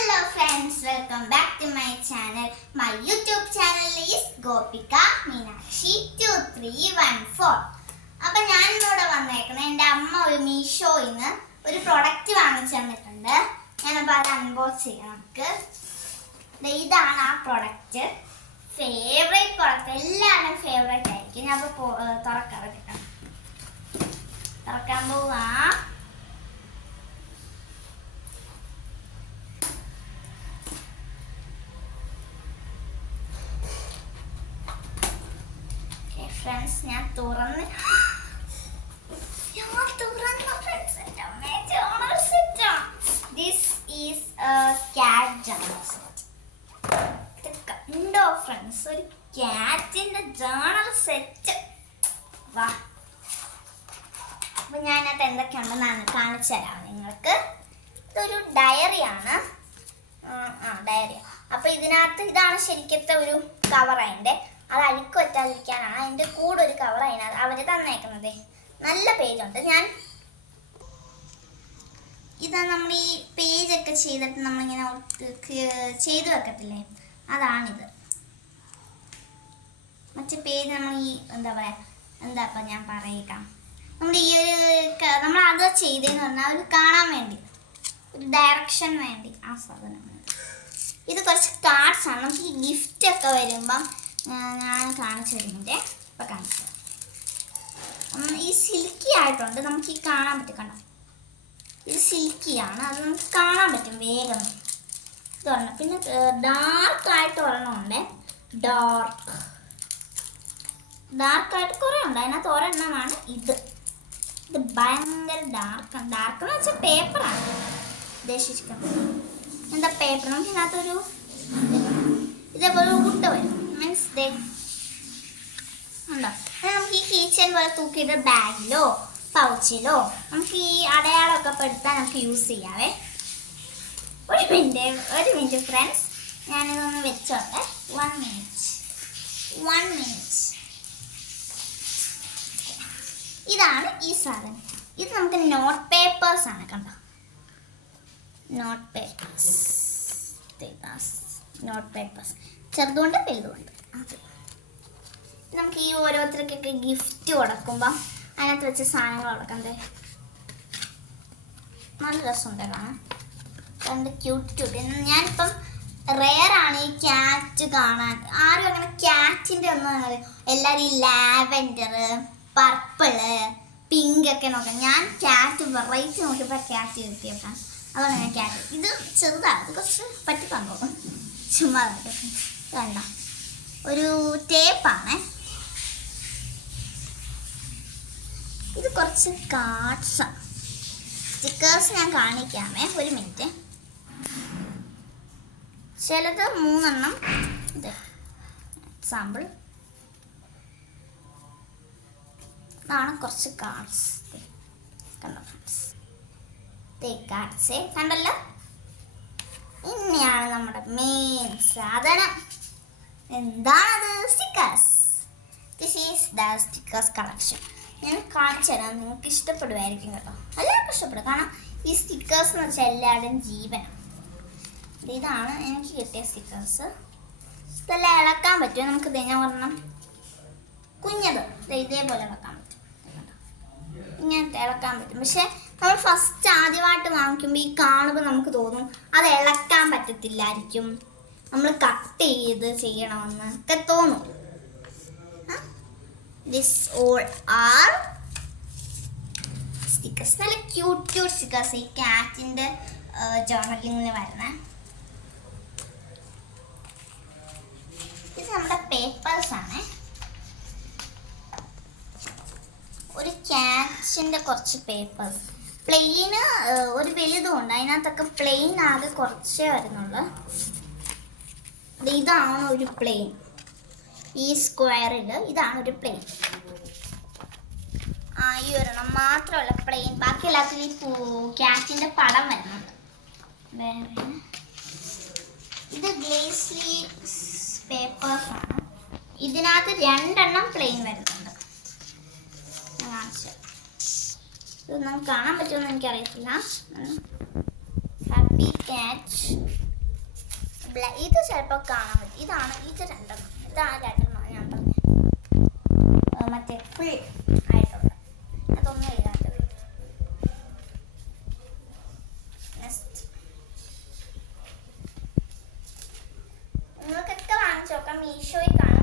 Hello friends, welcome back to my channel. My YouTube channel is Gopika Meenakshi 2314. അപ്പോൾ ഞാൻ ഇന്നിവിടെ വന്നേക്കുന്നത് എൻ്റെ അമ്മ ഒരു മീഷോയിൽ നിന്ന് ഒരു പ്രൊഡക്റ്റ് വാങ്ങിച്ചു തന്നിട്ടുണ്ട്. ഞാനപ്പോൾ അത് അൺബോക്സ് ചെയ്യാം. നമുക്ക് ഇതാണ് ആ പ്രൊഡക്റ്റ്. ഫേവറേറ്റ് പ്രൊഡക്റ്റ്, എല്ലാവരും ഫേവറേറ്റ് ആയിരിക്കും. ഞാൻ അപ്പോൾ തുറക്കാൻ പോവാ. ഫ്രണ്ട്സ്, ഞാൻ തുറന്ന് this is cat journal set. ഇത് കണ്ടോ ഫ്രണ്ട്സ്, ഒരു ക്യാറ്റിന്റെ ജേർണൽ സെറ്റ്. വാ, അപ്പൊ ഞാനത് എന്തൊക്കെയുണ്ടെന്നാണ് കാണിച്ചു തരാം നിങ്ങൾക്ക്. ഇതൊരു ഡയറിയാണ്. ഡയറി. അപ്പൊ ഇതിനകത്ത് ഇതാണ് ശരിക്കത്തെ ഒരു കവർ. അതിൻ്റെ അത് അഴുക്ക് പറ്റാതിരിക്കാനാണ് അതിൻ്റെ കൂടെ ഒരു കവർ അതിനകത്ത് അവർ തന്നേക്കുന്നത്. നല്ല പേജുണ്ട്. ഇതാ നമ്മൾ ഈ പേജൊക്കെ ചെയ്തിട്ട് നമ്മളിങ്ങനെ ചെയ്ത് വെക്കത്തില്ലേ, അതാണിത്. മറ്റേ പേജ് നമ്മൾ ഈ എന്താ ഞാൻ പറയുക, നമ്മൾ ഈ നമ്മൾ അത് ചെയ്തതെന്ന് പറഞ്ഞാൽ ഒരു കാണാൻ വേണ്ടി, ഒരു ഡയറക്ഷൻ വേണ്ടി ആ സാധനം. ഇത് കുറച്ച് കാർഡ്സ് ആണ്. നമുക്ക് ഈ ഗിഫ്റ്റ് ഒക്കെ വരുമ്പം ഞാൻ കാണിച്ചു തരുന്നുണ്ട്. ഇപ്പം കാണിച്ചു തരാം. ഈ സിൽക്കി ആയിട്ടുണ്ട്. നമുക്ക് ഈ കാണാൻ പറ്റും. കണ്ടോ, ഇത് സിൽക്കിയാണ്. അത് നമുക്ക് കാണാൻ പറ്റും വേഗം. ഇത് ഒരെണ്ണം. പിന്നെ ഡാർക്ക് ആയിട്ട് ഒരെണ്ണമുണ്ട്. ഡാർക്കായിട്ട് കുറേ ഉണ്ട്. അതിനകത്ത് ഒരെണ്ണമാണ് ഇത്. ഇത് ഭയങ്കര ഡാർക്കാണ്. ഡാർക്ക് എന്ന് വെച്ചാൽ പേപ്പറാണ് ഉദ്ദേശിച്ചിരിക്കുന്നത്. എന്താ പേപ്പർ. നമുക്ക് ഇതിനകത്തൊരു ഇതേപോലെ ഉണ്ട വരും. മീൻസ് ഉണ്ടോ. നമുക്ക് ഈ കീച്ചൻ പോലെ തൂക്കിയിട്ട് ബാഗിലോ പൗച്ചിലോ നമുക്ക് ഈ അടയാളമൊക്കെ പെടുത്താൻ നമുക്ക് യൂസ് ചെയ്യാവേ. ഒരു മിനിറ്റ് ഫ്രണ്ട്സ്, ഞാനിതൊന്ന് വെച്ചോട്ടെ. 1 മിനിറ്റ്. ഇതാണ് ഈ സാധനം. ഇത് നമുക്ക് നോട്ട് പേപ്പേഴ്സ് ആണ്. കണ്ടോ, നോട്ട് പേപ്പേഴ്സ് ചെറുതുകൊണ്ട് വലുതുകൊണ്ട്. നമുക്ക് ഈ ഓരോരുത്തർക്കൊക്കെ ഗിഫ്റ്റ് കൊടുക്കുമ്പോൾ അതിനകത്ത് വെച്ച സാധനങ്ങൾ കൊടുക്കുന്നത് നല്ല രസമുണ്ട് കാണാൻ. കണ്ട് ക്യൂട്ട്. ഞാനിപ്പം റെയറാണ് ഈ ക്യാറ്റ് കാണാൻ. ആരും അങ്ങനെ ക്യാറ്റിൻ്റെ ഒന്നും എല്ലാവരും ഈ ലാവൻഡർ, പർപ്പിള്, പിങ്ക് ഒക്കെ നോക്കാം. ഞാൻ ക്യാറ്റ് വെറൈറ്റി നോക്കിയപ്പോൾ ക്യാറ്റ് കിട്ടിയപ്പോൾ അതാണ് ഞാൻ ക്യാറ്റ്. ഇത് ചെറുതാണ്, ഇത് കുറച്ച് പറ്റിപ്പോ ചുമ്മാ വേണ്ട. ഒരു ടേപ്പാണ്. ഇത് കുറച്ച് കാർഡ്സാണ്. സ്റ്റിക്കേഴ്സ് ഞാൻ കാണിക്കാമേ. ഒരു മിനിറ്റ്. ചിലത് 3 എണ്ണം. ഇത് എക്സാമ്പിൾ. ഇതാണ് കുറച്ച് കാർഡ്സ്. കണ്ടോ ഫ്രണ്ട്സ്, കാർഡ്സ് കണ്ടല്ലോ. ഇനിയാണ് നമ്മുടെ മെയിൻ സാധനം. എന്താണത്? Stickers. This is the stickers collection. ഞാൻ കാണിച്ചു തരാം. നിങ്ങൾക്ക് ഇഷ്ടപ്പെടുമായിരിക്കും കേട്ടോ. എല്ലാവർക്കും ഇഷ്ടപ്പെടും. കാരണം ഈ സ്റ്റിക്കേഴ്സ് എന്ന് വെച്ചാൽ എല്ലാവരുടെയും ജീവനാണ്. ഇതാണ് എനിക്ക് കിട്ടിയ സ്റ്റിക്കേഴ്സ്. ഇതെല്ലാം ഇളക്കാൻ പറ്റും. നമുക്ക് ഞാൻ പറഞ്ഞാൽ കുഞ്ഞത് ഇതേപോലെ ഇളക്കാൻ പറ്റും. ഇങ്ങനത്തെ ഇളക്കാൻ പറ്റും. പക്ഷെ നമ്മൾ ഫസ്റ്റ് ആദ്യമായിട്ട് വാങ്ങിക്കുമ്പോൾ ഈ കാണുമ്പോൾ നമുക്ക് തോന്നും അത് ഇളക്കാൻ പറ്റത്തില്ലായിരിക്കും, നമ്മൾ കട്ട് ചെയ്ത് ചെയ്യണമെന്ന് ഒക്കെ തോന്നും. This all are stickers. നല്ല ക്യൂട്ട് സ്റ്റിക്കേഴ്സ്. ഈ ക്യാറ്റിൻ്റെ ജേർണലിങ്ങിന് വരുന്ന ഇത് നമ്മുടെ പേപ്പേഴ്സാണ്. ഒരു ക്യാച്ചിൻ്റെ കുറച്ച് പേപ്പേഴ്സ്. പ്ലെയിന് ഒരു വലുതുണ്ട്. അതിനകത്തൊക്കെ പ്ലെയിൻ ആകെ കുറച്ചേ വരുന്നുള്ളൂ. ഇതാണ് ഒരു പ്ലെയിൻ. ഈ സ്ക്വയറിൽ ഇതാണ് ഒരു പ്ലെയിൻ. ഈ ഒരെണ്ണം മാത്രമല്ല പ്ലെയിൻ. ബാക്കി എല്ലാത്തിനും ഈ ക്യാറ്റിൻ്റെ പടം വരുന്നുണ്ട്. ഇത് ഗ്ലേസ്ലി പേപ്പേഴ്സാണ്. ഇതിനകത്ത് 2 എണ്ണം പ്ലെയിൻ വരുന്നുണ്ട്. ഇതൊന്നും കാണാൻ പറ്റുമെന്ന് എനിക്കറിയത്തില്ല. ഹാപ്പി ക്യാറ്റ് ഇത് ചിലപ്പോൾ കാണാൻ പറ്റും. ഇതാണ് ഇത് രണ്ടെണ്ണം ഞാൻ പറഞ്ഞത്. മറ്റേ ഫുൾ ആയിട്ടുള്ള അതൊന്നും എഴുതാത്തത്. നെക്സ്റ്റ് നിങ്ങൾക്കൊക്കെ വാങ്ങിച്ചു നോക്കാം. മീഷോയിൽ കാണും.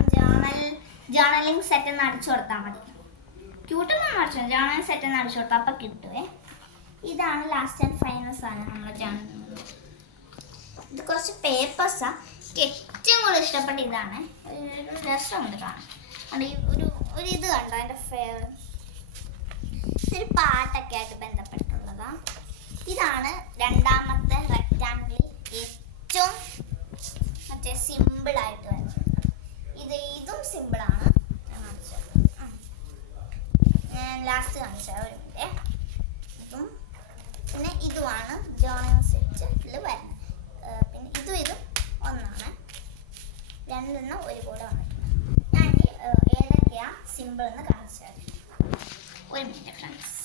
ജേർണലിംഗ് സെറ്റ് എന്ന് അടിച്ചു കൊടുത്താൽ മതി. ക്യൂട്ടൊന്നും അടിച്ചു ജേർണലിംഗ് സെറ്റ് എന്ന് അടിച്ചു കൊടുത്താൽ അപ്പം കിട്ടുവേ. ഇതാണ് ലാസ്റ്റ് ആൻഡ് ഫൈനൽ സാധനം നമ്മൾ ജേർണലിംഗ്. ഇത് കുറച്ച് പേപ്പേഴ്സാണ്. എനിക്ക് ഏറ്റവും കൂടുതൽ ഇഷ്ടപ്പെട്ട ഇതാണ്. ഒരു രസമുണ്ട് കാണാൻ. അത് ഒരു ഇത് കണ്ടോ എൻ്റെ ഇതൊരു പാട്ടൊക്കെ ആയിട്ട് ബന്ധപ്പെട്ടുള്ളതാണ്. ഇതാണ് രണ്ടാമത്തെ റെക്റ്റാങ്കിളിൽ ഏറ്റവും മറ്റേ സിമ്പിളായിട്ട് വരുന്നത്. ഇതും സിമ്പിളാണ്. ഞാൻ ലാസ്റ്റ് കാണിച്ചത് ഒരു മിനിറ്റ്. ഇതും പിന്നെ ഇതുമാണ് ജേർണലിംഗ് സെറ്റിൽ വരുന്നത്. പിന്നെ ഇതും ഒന്നാണ്. രണ്ടെണ്ണം ഒരുപോലെ വന്നിട്ടുണ്ട്. ഞാൻ ഏതൊക്കെയാ സിമ്പിൾ എന്ന് കാണിച്ചു തരാം. ഒരു മിനിറ്റ് ഫ്രണ്ട്സ്.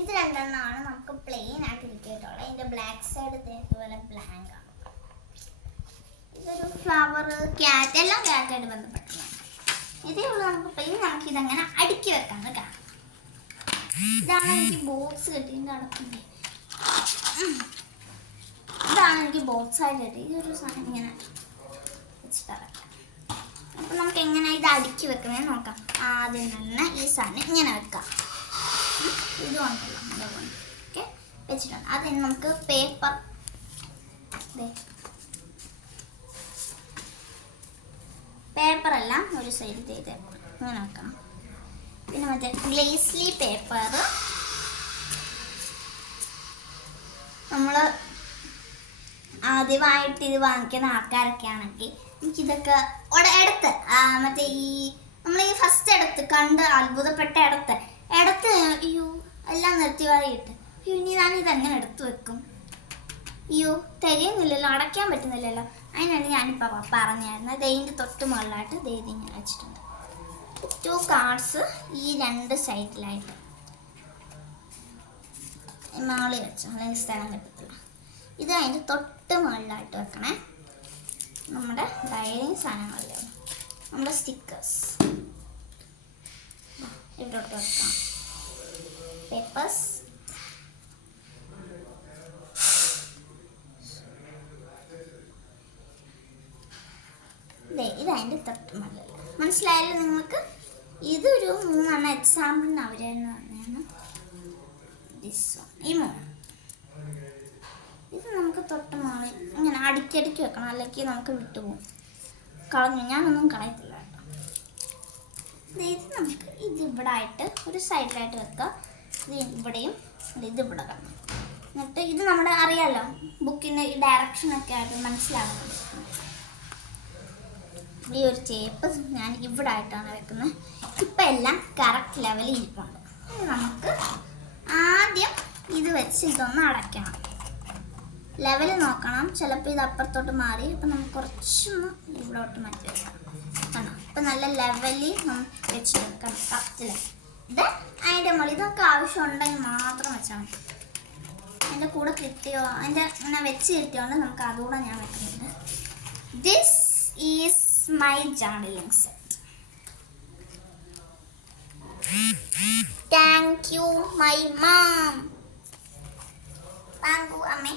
ഇത് രണ്ടെണ്ണമാണ് നമുക്ക് പ്ലെയിൻ ആയിട്ട് കിട്ടിയിട്ടുള്ളത്. ഇതിൻ്റെ ബ്ലാക്ക് സൈഡ് ഇതേപോലെ ബ്ലാങ്ക് ആണ്. ഇതൊരു ഫ്ലവർ, ക്യാറ്റ്, എല്ലാം ക്യാറ്റായിട്ട് ബന്ധപ്പെട്ടതാണ്. ഇതേ ഉള്ളൂ നമുക്ക് പ്ലെയിൻ. നമുക്കിതങ്ങനെ അടുക്കി വെക്കാമെന്ന് കാണാം. ഇതാണ് എനിക്ക് ബോക്സ് കിട്ടിയതിൻ്റെ അടപ്പിൻ്റെ. ഇതാണ് എനിക്ക് ബോക്സ് ആയിട്ട് കിട്ടി. ഇതൊരു സാധനം ഇങ്ങനെ വെച്ചിട്ടറക്കാം. അപ്പം നമുക്ക് എങ്ങനെ ഇത് അടുക്കി വെക്കുന്നത് നോക്കാം. ആദ്യം തന്നെ ഈ സാധനം ഇങ്ങനെ വെക്കാം. ഇത് കൊണ്ടല്ലോ ഓക്കെ വെച്ചിട്ടുണ്ട്. അതിന് നമുക്ക് പേപ്പറെല്ലാം ഒരു സൈഡിൽ ചെയ്ത് ഇങ്ങനെ വെക്കണം. പിന്നെ മറ്റേ ഗ്ലേസ്ലി പേപ്പർ നമ്മൾ ആദ്യമായിട്ട് ഇത് വാങ്ങിക്കുന്ന ആൾക്കാരൊക്കെ ആണെങ്കിൽ എനിക്കിതൊക്കെ എടുത്ത് മറ്റേ നമ്മൾ ഈ ഫസ്റ്റ് എടുത്ത് കണ്ട് അത്ഭുതപ്പെട്ട എടുത്ത് അയ്യോ എല്ലാം നിർത്തി വാങ്ങിയിട്ട് അയ്യോ ഇനി ഞാനിതെങ്ങനെ എടുത്ത് വെക്കും, അയ്യോ തികയുന്നില്ലല്ലോ, അടയ്ക്കാൻ പറ്റുന്നില്ലല്ലോ. അതിനാണ് ഞാനിപ്പോൾ പറഞ്ഞായിരുന്നു. ഇതിൻ്റെ തൊട്ട് മുകളിലായിട്ട് ഇതിങ്ങനെ വെച്ചിട്ടുണ്ട്. 2 കാർഡ്സ് ഈ 2 സൈഡിലായിട്ട് മാളി വെച്ചോ, അല്ലെങ്കിൽ സ്ഥലം കിട്ടത്തില്ല. ഇത് അതിൻ്റെ തൊട്ട് മുകളിലായിട്ട് വെക്കണേ. നമ്മുടെ ഡയറിങ് സാധനങ്ങളിലോ നമ്മുടെ സ്റ്റിക്കേഴ്സ് ഇവിടോട്ട് വെക്കാം. പേപ്പേഴ്സ് ഇതതിൻ്റെ തൊട്ട് മുകളിൽ. മനസ്സിലായാലും നിങ്ങൾക്ക് ഇതൊരു 3 എക്സാമ്പിളിന് അവരെന്ന് പറഞ്ഞാണ് ഈ 3. ഇത് നമുക്ക് തൊട്ട് മുകളിൽ ഇങ്ങനെ അടുക്കി വെക്കണം, അല്ലെങ്കിൽ നമുക്ക് വിട്ടുപോകും. കളഞ്ഞു ഞാനൊന്നും കളയത്തില്ല കേട്ടോ. ഇത് നമുക്ക് ഇവിടെ ആയിട്ട് ഒരു സൈഡിലായിട്ട് വെക്കാം. ഇത് ഇവിടെയും ഇതിവിടെ കളഞ്ഞു. എന്നിട്ട് ഇത് നമ്മുടെ അറിയാമല്ലോ ബുക്കിൻ്റെ ഈ ഡയറക്ഷനൊക്കെ ആയിട്ട് മനസ്സിലാവുന്നത്. ഈ ഒരു ചേപ്പ് ഞാൻ ഇവിടെ ആയിട്ടാണ് വെക്കുന്നത്. ഇപ്പം എല്ലാം കറക്റ്റ് ലെവലിൽ ഇരിപ്പുണ്ട്. നമുക്ക് ആദ്യം ഇത് വെച്ച് ഇതൊന്ന് അടയ്ക്കണം. ലെവൽ നോക്കണം. ചിലപ്പോൾ ഇത് അപ്പുറത്തോട്ട് മാറി. അപ്പം നമുക്ക് കുറച്ചൊന്ന് ഇവിടോട്ട് മാറ്റി വെക്കാം. കണ്ടോ ഇപ്പം നല്ല ലെവലിൽ നമുക്ക് വെച്ചിട്ടുണ്ട്. കറക്റ്റ് ഇത് അതിൻ്റെ മുകളിൽ ഇതൊക്കെ ആവശ്യമുണ്ടെങ്കിൽ മാത്രം വെച്ചാൽ മതി. അതിൻ്റെ കൂടെ കിട്ടിയോ അതിൻ്റെ ഇങ്ങനെ വെച്ച് കിട്ടിയോണ്ട് നമുക്ക് അതുകൂടെ ഞാൻ വെക്കുന്നുണ്ട്. This is my journaling set. Thank you my mom. Thank you അമ്മേ.